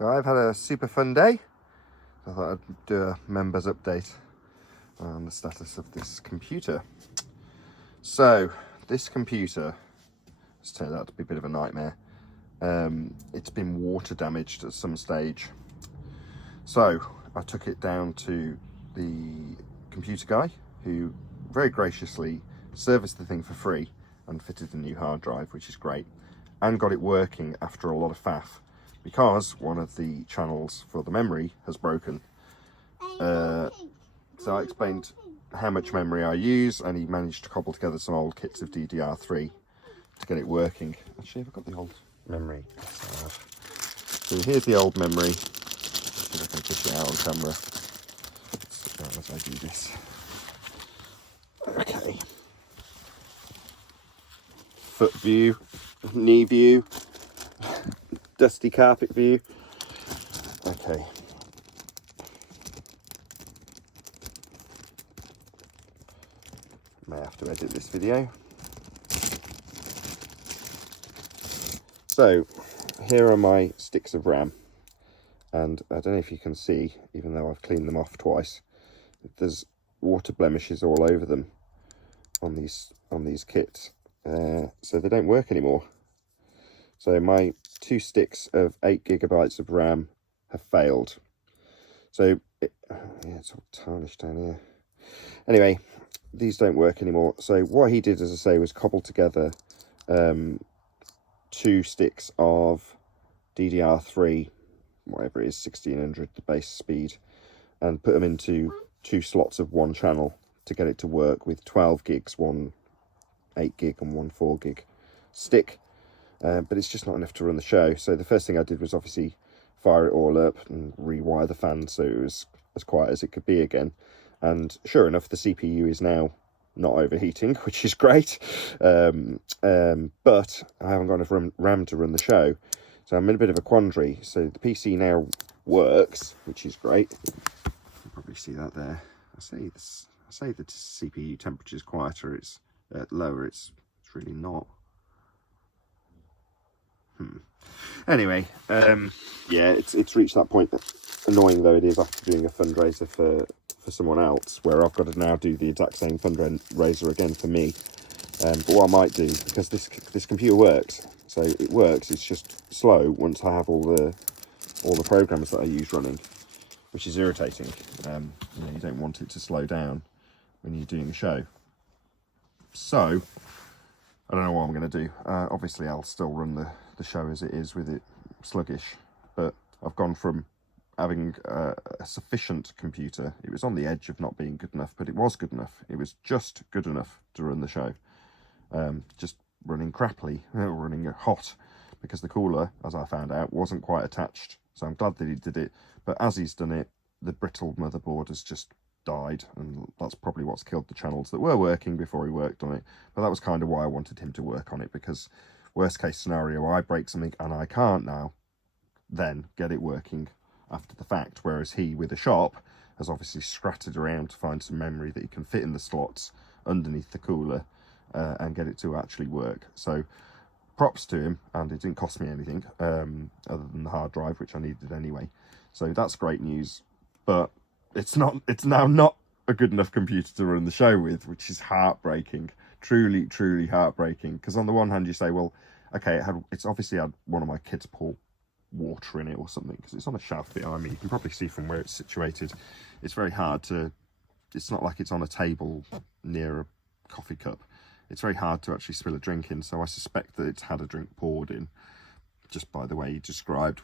So I've had a super fun day. I thought I'd do a members update on the status of this computer. So this computer has turned out to be a bit of a nightmare. It's been water damaged at some stage. So I took it down to the computer guy, who very graciously serviced the thing for free and fitted a new hard drive, which is great, and got it working after a lot of faff, because one of the channels for the memory has broken. So I explained how much memory I use, and he managed to cobble together some old kits of DDR3 to get it working. Actually, I've got the old memory. So here's the old memory. See if I can push it out on camera as I do this. Okay. Foot view, knee view, dusty carpet view. Okay. May have to edit this video. So here are my sticks of RAM, and I don't know if you can see, even though I've cleaned them off twice, there's water blemishes all over them on these kits, so they don't work anymore. So my 2 sticks of 8 GB of RAM have failed. So yeah, it's all tarnished down here. Anyway, these don't work anymore. So what he did, as I say, was cobble together 2 sticks of DDR3, whatever it is, 1600, the base speed, and put them into 2 slots of 1 channel to get it to work with 12 gigs, one 8 gig and one 4 gig stick. But it's just not enough to run the show. So the first thing I did was obviously fire it all up and rewire the fan so it was as quiet as it could be again. And sure enough, the CPU is now not overheating, which is great. But I haven't got enough RAM to run the show. So I'm in a bit of a quandary. So the PC now works, which is great. You can probably see that there. I say the CPU temperature is quieter, it's lower, it's really not. Anyway, yeah, it's reached that point, annoying though it is after doing a fundraiser for someone else, where I've got to now do the exact same fundraiser again for me. But what I might do, because this computer works, so it works, it's just slow once I have all the programs that I use running, which is irritating. You know, you don't want it to slow down when you're doing a show. So I don't know what I'm going to do. Obviously I'll still run the show as it is with it sluggish, but I've gone from having a sufficient computer. It was on the edge of not being good enough, but it was good enough. It was just good enough to run the show. Just running crappily, running hot, because the cooler, as I found out, wasn't quite attached. So I'm glad that he did it, but as he's done it, the brittle motherboard has just died, and that's probably what's killed the channels that were working before he worked on it. But that was kind of why I wanted him to work on it, because worst case scenario, I break something and I can't now then get it working after the fact, whereas he, with a shop, has obviously scrattered around to find some memory that he can fit in the slots underneath the cooler and get it to actually work. So props to him, and it didn't cost me anything other than the hard drive, which I needed anyway. So that's great news, but it's now not a good enough computer to run the show with, which is heartbreaking. Truly heartbreaking, because on the one hand you say, well, okay, it's obviously had one of my kids pour water in it or something, because it's on a shelf behind me. You can probably see from where it's situated, it's very hard to, it's not like it's on a table near a coffee cup. It's very hard to actually spill a drink in, so I suspect that it's had a drink poured in, just by the way you described.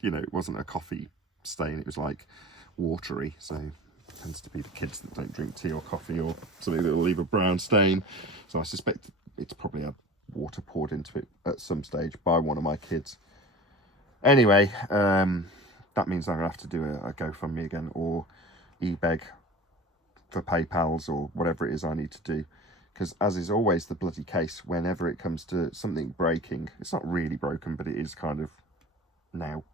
You know, it wasn't a coffee stain, it was like watery, so it tends to be the kids that don't drink tea or coffee or something that will leave a brown stain. So I suspect it's probably had water poured into it at some stage by one of my kids. Anyway, that means I'm gonna have to do a GoFundMe again, or eBeg for PayPals, or whatever it is I need to do, because as is always the bloody case, whenever it comes to something breaking, it's not really broken, but it is kind of now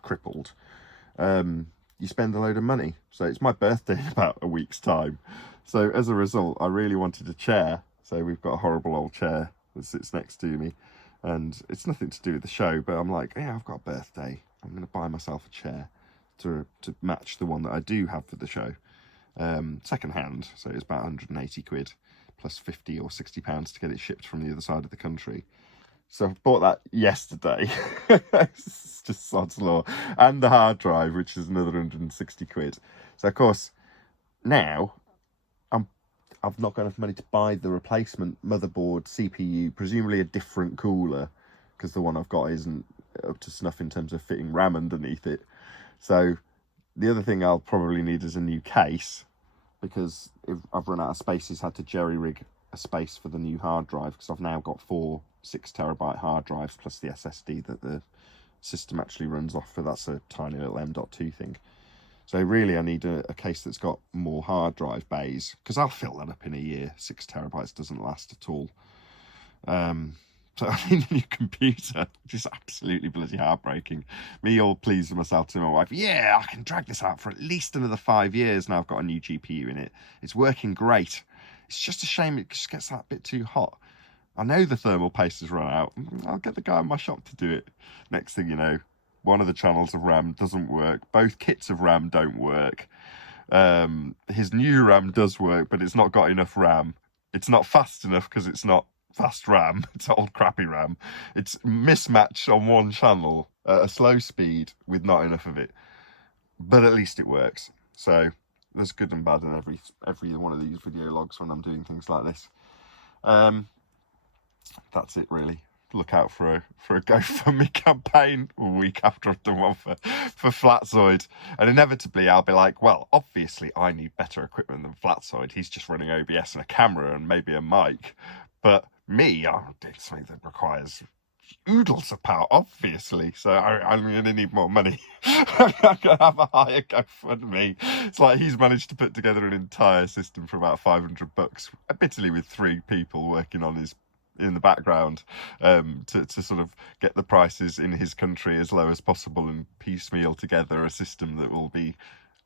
crippled, you spend a load of money. So it's my birthday in about a week's time, so as a result I really wanted a chair. So we've got a horrible old chair that sits next to me, And it's nothing to do with the show, but I'm like, yeah, I've got a birthday. I'm going to buy myself a chair to match the one that I do have for the show. Second hand, so it's about 180 quid plus 50 or 60 pounds to get it shipped from the other side of the country. So I bought that yesterday. It's just sod's law. And the hard drive, which is another 160 quid. So of course, now I've not got enough money to buy the replacement motherboard, CPU, presumably a different cooler, because the one I've got isn't up to snuff in terms of fitting RAM underneath it. So the other thing I'll probably need is a new case, because if I've run out of spaces, had to jerry-rig a space for the new hard drive, because I've now got 4 6-terabyte hard drives plus the SSD that the system actually runs off for. That's a tiny little M.2 thing. So really I need a case that's got more hard drive bays, because I'll fill that up in a year. 6 terabytes doesn't last at all. So I need a new computer, just absolutely bloody heartbreaking. Me all pleased with myself to my wife, yeah, I can drag this out for at least another 5 years now I've got a new GPU in it. It's working great. It's just a shame it just gets that bit too hot. I know the thermal paste has run out. I'll get the guy in my shop to do it. Next thing you know, one of the channels of RAM doesn't work. Both kits of RAM don't work. His new RAM does work, but it's not got enough RAM. It's not fast enough because it's not fast RAM. It's old crappy RAM. It's mismatched on one channel at a slow speed with not enough of it. But at least it works. So there's good and bad in every one of these video logs when I'm doing things like this. That's it really. Look out for a GoFundMe campaign a week after I've done one for Flatzoid, and inevitably I'll be like, well, obviously I need better equipment than Flatzoid. He's just running OBS and a camera and maybe a mic, but me, I'm doing something that requires oodles of power, obviously. So I'm going to need more money. I'm going to have a higher GoFundMe. It's like he's managed to put together an entire system for about $500, admittedly with 3 people working on his in the background, to sort of get the prices in his country as low as possible and piecemeal together a system that will be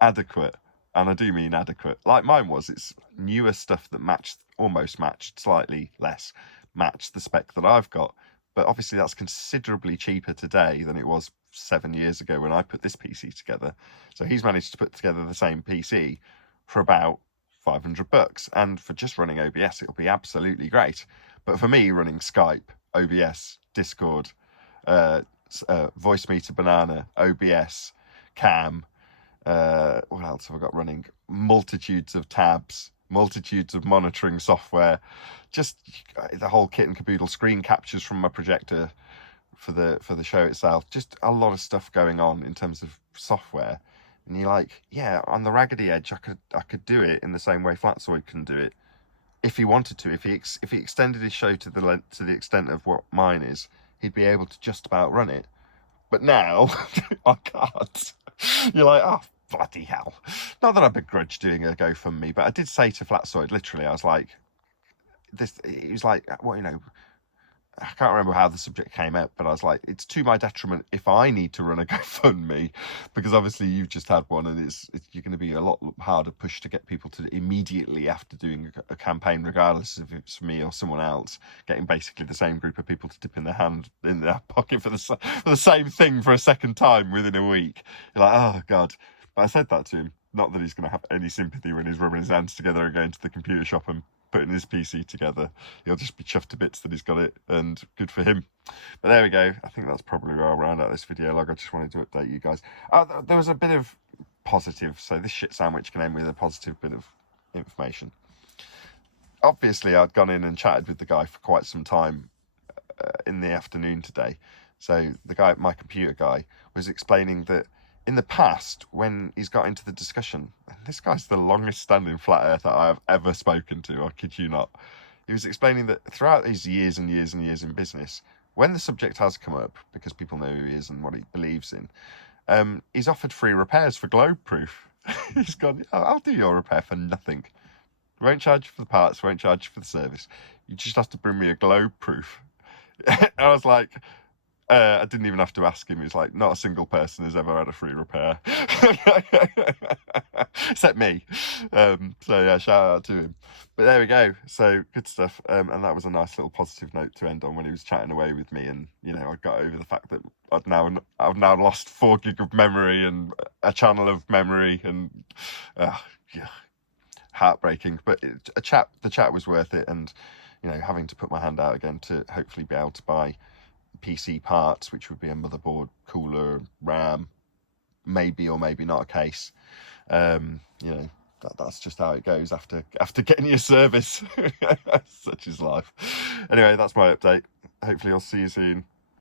adequate. And I do mean adequate. Like mine was, it's newer stuff that almost matched, slightly less, matched the spec that I've got. But obviously that's considerably cheaper today than it was 7 years ago when I put this PC together. So he's managed to put together the same PC for about $500. And for just running OBS, it'll be absolutely great. But for me, running Skype, OBS, Discord, Voicemeeter Banana, OBS, Cam, what else have I got running? Multitudes of tabs, multitudes of monitoring software, just the whole kit and caboodle, screen captures from my projector for the show itself. Just a lot of stuff going on in terms of software. And you're like, yeah, on the raggedy edge, I could do it in the same way Flatzoid can do it. If he wanted to, if he extended his show to the extent of what mine is, he'd be able to just about run it. But now, I can't. You're like, oh, bloody hell. Not that I begrudge doing a GoFundMe, but I did say to Flatzoid, literally, I was like, he was like, well, you know, I can't remember how the subject came up, but I was like, it's to my detriment if I need to run a GoFundMe, because obviously you've just had one and you're going to be a lot harder pushed to get people to immediately after doing a campaign, regardless if it's me or someone else, getting basically the same group of people to dip in their pocket for the same thing for a second time within a week. You're like, oh God. But I said that to him, not that he's going to have any sympathy when he's rubbing his hands together and going to the computer shop and putting his PC together. He'll just be chuffed to bits that he's got it, and good for him. But there we go. I think that's probably where I'll round out this video log. I just wanted to update you guys. There was a bit of positive, so this shit sandwich can end with a positive bit of information. Obviously, I'd gone in and chatted with the guy for quite some time in the afternoon today. So the guy, my computer guy, was explaining that in the past, when he's got into the discussion, and this guy's the longest standing flat earther I have ever spoken to, I kid you not. He was explaining that throughout these years and years and years in business, when the subject has come up, because people know who he is and what he believes in, he's offered free repairs for Globe Proof. He's gone, I'll do your repair for nothing. Won't charge you for the parts, won't charge you for the service. You just have to bring me a Globe Proof. And I was like, I didn't even have to ask him. He was like, not a single person has ever had a free repair. Except me. So yeah, shout out to him. But there we go. So good stuff. And that was a nice little positive note to end on when he was chatting away with me. And, you know, I got over the fact that I've now lost 4 gig of memory and a channel of memory, and yeah, heartbreaking. But the chat was worth it. And, you know, having to put my hand out again to hopefully be able to buy PC parts, which would be a motherboard, cooler, RAM, maybe or maybe not a case. You know, that's just how it goes after getting your service. Such is life. Anyway, that's my update. Hopefully I'll see you soon.